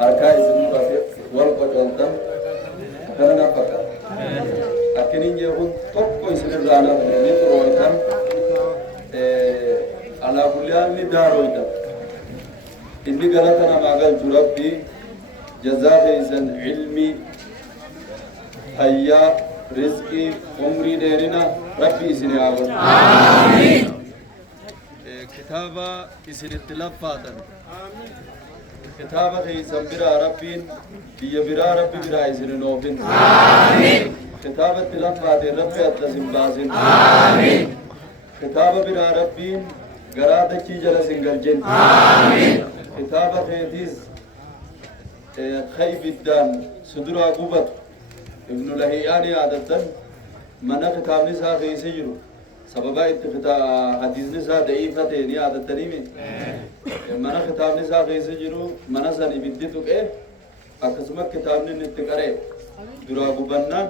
harkaa isin wal qocooltan kana nafaka akkinin jechuun tokko isin irraa ni xurooytan alaa kulliyaan ni daarooytan inni galata namaa galchu rabbii jazaa keessan ilmi hayyaa rizqii umrii dheerina rabbii isin haa godhu. Amiin. Kitaaba isinitti laffaatan kitaaba keessan biraa rabbiin biyya biraa rabbi biraa isin hin oofin. Amiin. Kitaaba itti laffaateen rabbi addas hin baasin. Amiin. Kitaaba biraa rabbiin garaa dachii jala sin galchin. Amiin. Kitaaba keetiis khaybiddaan suduraa gubatu ibnu lahiyaanii aadatan mana kitaabni isaa keessa jiru sababa itti hadiisni isaa da'iifa ta'e ni aadatanii mana kitaabni isaa keessa jiru mana san ibiddi tuqee akkasuma kitaabni itti qaree duraa gubannaan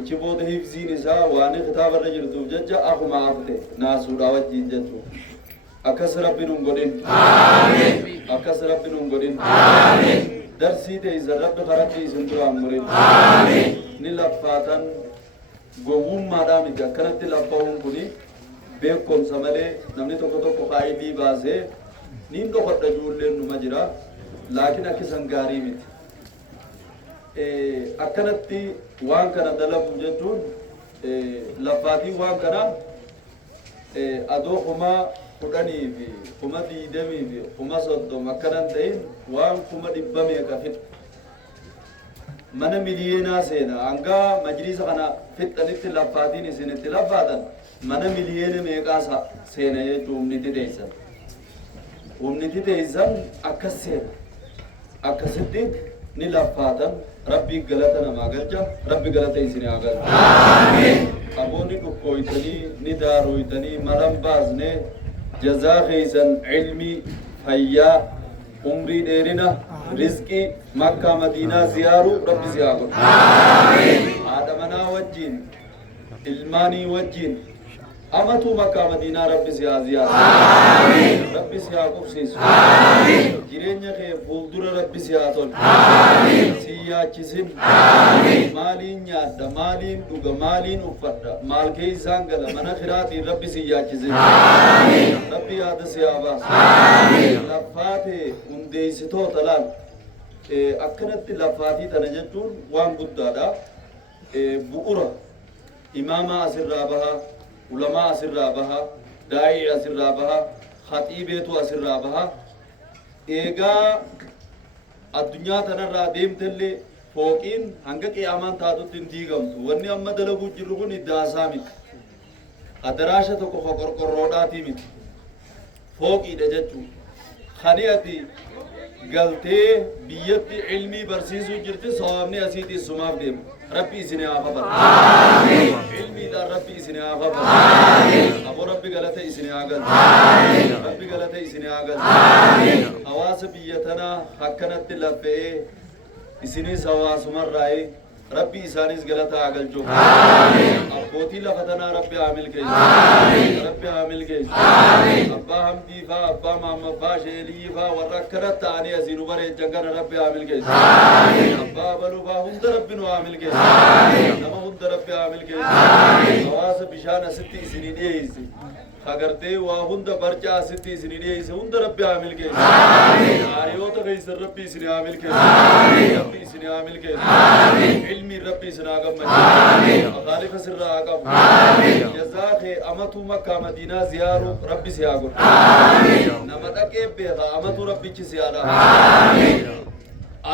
ichi booda hifziin isaa waan kitaabarra jirtuuf jecha akkuma hafte naasuudhaa wajjiin jechuudha. Akkas rabbi nun godhin. Amiin. Akkas rabbi nun godhin. Amiin. Darsii teessan rabbi karatti isin duraan murin. Amiin. Ni laffaatan gowwummaadhaa miti akkanatti laffaa'uun kuni beekumsa malee namni tokko tokko kaa'idii baasee niin dhokodha ijoolleen numa jira laakiin akkisan gaarii miti. Akkanatti waan kana dalagu jechuun laffaatiin waan kana adoo homaa kudhanii fi kuma diidamii fi kuma soddoma akkanan ta'in waan kuma dhibba meeqa fidha. Mana miliyeenaa seena hanga majlisa kana fixxanitti laffaatiin isinitti laffaatan mana miliyeena meeqaa seena jechuun humniti teessan. Humniti teessan akkas seena. Akkasitti ni laffaatan rabbii galata namaa galcha rabbi galata isin haa galcha. Amiin. Aboonni dhukkooytanii ni daarooytanii malan baasnee jazaa keessan ilmi fayyaa umrii dheerina rizqii makkaa madiinaa ziyaaru rabbi si haa godhu. Amiin. Haadha manaa wajjin ilmaanii wajjin amatu makkaa madiinaa rabbi si haa ziyaaru. Amiin. Rabbi si haa qubsiisu. Amiin. Jireenya kee fuuldura rabbi si haa tolchu. Amiin. Si yaachisin. Amiin. Maaliin nyaadda maaliin dhuga maaliin uffadha maal keessaan gala mana kiraatiin rabbi si yaachisin. Amiin. Rabbi yaada si haa baasu. Amiin. Laffaatee hundeessitoota laal akkanatti laffaatii tana jechuun waan guddaadha. Bu'ura imaamaa asirraa bahaa ulamaa asirraa bahaa daa'ii asirraa bahaa khatiibeetu asirraa bahaa. Eegaa addunyaa tanarraa deemtellee fooqiin hanga qiyaamaan taatutti hin diigamtu. Wanni amma dalaguu jirru kun iddaasaa miti. Adaraasha tokko qorqorroodhaatii miti. Fooqiidha jechuudha. Kani ati galtee biyyatti ilmii barsiisuu jirti sababni asiitii sumaaf deemu. Rabbi isin haa fafatu. Amiin. Ilmiidhaan rabbi isin haa fafatu. Amiin. Aboo rabbi galata isin haa galchu. Amiin. Rabbi galata isin haa galchu. Amiin. Hawaasa biyya tanaa akkanatti laffa'ee isinis hawaasumarraa'ee rabbi isaanis galata haa galchu. Amiin. Abbootii lafa tanaa rabbi haa milkeessu. Amiin. Rabbi haa milkeessu. Amiin. Abbaa Hamdii faa abbaa Mahammad faa Sheelii faa warra akkanatti ta'anii asiin bareechan kana rabbi haa milkeessu. Amiin. Abbaa Baluu faa hunda rabbi nu haa milkeessu. Amiin. Nama hunda rabbi haa milkeessu. Amiin. Hawaasa bishaan asitti isinii dhiyeesse. Agartee waa hunda barcaa asitti isinii dhiyeesse hunda rabbi haa milkeessu. Amiin. Hariyoota keessan rabbi isinii haa milkeessu. Amiin. Rabbi isinii haa milkeessu. Amiin. Ilmi rabbi isin haa gammachiisu. Amiin. Khalifa sirraa haa qabu. Amiin. Jazaa kee amatu makkaa madiinaa ziyaaru rabbi si haa godhu. Amiin. Nama dhaqee beeka amatu rabbichi si haa dhabu. Amiin.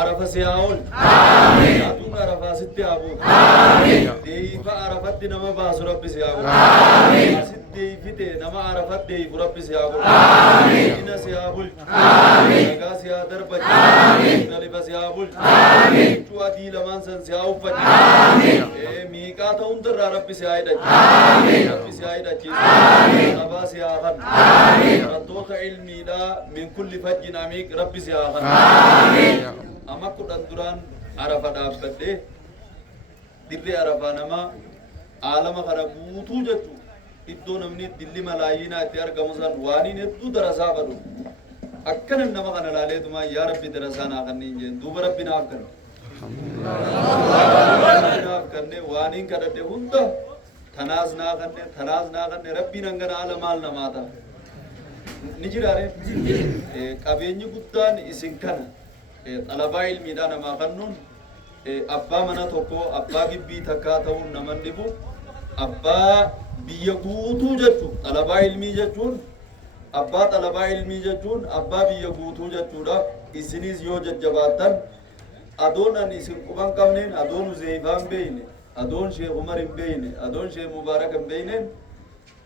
Arafa si haa oolu. Amiin. Aduun arafaa sitti haa buutu. Amiin. Deeyifa arafatti nama baasu rabbi si haa godhu. Amiin. Deeyfite nama arafat deeyifu rabbi si haa godhu. Amiin. Ina si haa bulchu. Amiin. Nagaa si haa darbachu. Amiin. Nalifa si haa bulchu. Amiin. Huccuu adii lamaan san si haa uffachu. Amiin. Miiqaa ta'uundirraa rabbi si haa hidhachu. Amiin. Rabbi si haa hidhachiisu. Amiin. Sabaa si haa fannu. Amiin. Barattoota ilmiidhaa min kulli fajjin amiiq rabbi si haa fannu. Amiin. Amma kudhan duraan arafa dhaabbadhee dirree arafaa namaa aalama kana guutuu jechuudha. Iddoo namni dilli malaayinaa itti argamu san waaniin hedduu darasaa fadhu أكن النما كان لالي تما يا ربي درسانا كني جن دوب ربي ناف كن ناف كني وانين كده هندا ثناز نا كني ربي نعنا على مال نماتا نجراره كابيني قدان إسنكنا طلبة علمي دانا ما كنون أبا منا توكو أبا كبي تكاتو نمن دبو أبا بيجوتو جتو طلبة علمي جتون أبا طلبة علمي جتون أبا بيجوتو جتو دا إسنيز يوجد جباتن أدون أن إسن كمان كمنين أدون زيفان بينه أدون شيخ عمر بينه أدون شيخ مبارك بينه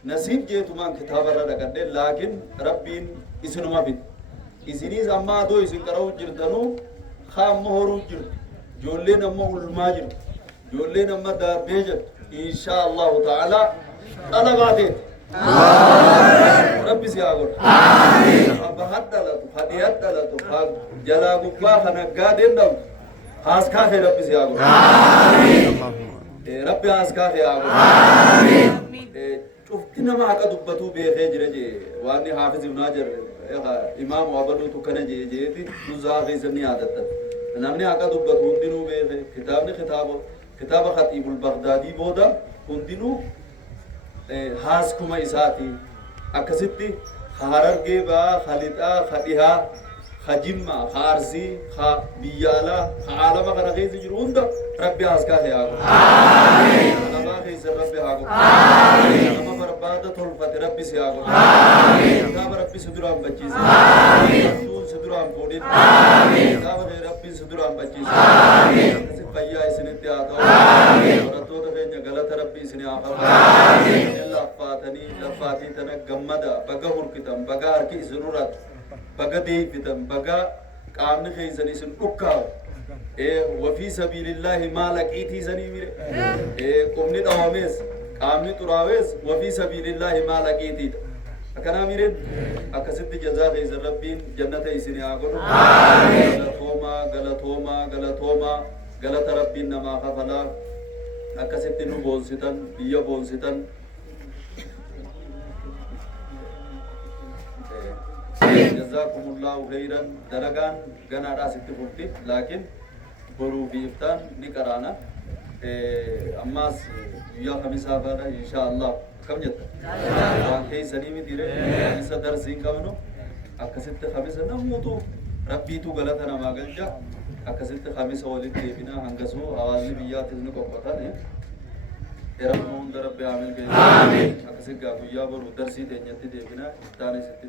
نصيب جيتو مان كتاب الرا كده لكن ربين إسنو ما بيت إسنيز أما دو إسن كراو جرتنو خام مهرو جرت جولين أما علماء جرت جولين أما دار بيجت إن شاء الله تعالى طلباتين ربي سياغور آمين أبا حتى لتو حديات لتو جلا قبا خنقادين دو حاسكا في ربي سياغور آمين ربي حاسكا في آغور آمين شفتنا ما حقا دبتو بيخي جرجي واني حافظ ابن عجر إمام وابنو تكنا جيتي نزاقي سمني عادتا نامني حقا دبتو هندنو بيخي كتاب خطيب البغدادي بودا هندنو حاسكما إساتي أكسيتي خاررجي با خالدا خديها خجمة خارسي خبيالا خعالما خرقيز جروندا ربي حاسكا هيا آمين أنا خيس ربي هاكو آمين أنا بربادة طلفة ربي سياكو آمين كتاب ربي سدرام بچيز آمين رسول سدرام بودين آمين كتاب ربي سدرام بچيز آمين سبايا إسنتي آتو آمين ورطو تفين غلط ربي إسني آخر آمين لفاتني لفاتي تنا غمدا بغا هركتم بغا هركي ضرورت بغا ديفتم بغا قامن خيسني سن أكاو وفي سبيل الله ما لقيتي سني مير قمني دوامس قامني تراويس وفي سبيل الله ما لقيتي أكنا ميرين أكسد جزاء خيس ربين جنة إسني آقول آمين غلطوما غلط ربين نما خفلا أكسد نو بونستان بيا بونستان جزاكم الله خيرا درجان غنا راست فوتي لكن برو بيفتان نكرانا أماس يا خميس هذا إن شاء الله كم جت كي سنيمي ديره إنسا درسين كمنو أكسيت خميس نموتو ربي تو غلطنا ما قلجا أكسيت خميس ولد بنا هنگسو أوازي بيات إذن قبطان ربنا رب عامل آمين أكسيت قابو يا برو درسي دنيتي ديبنا تاني ستي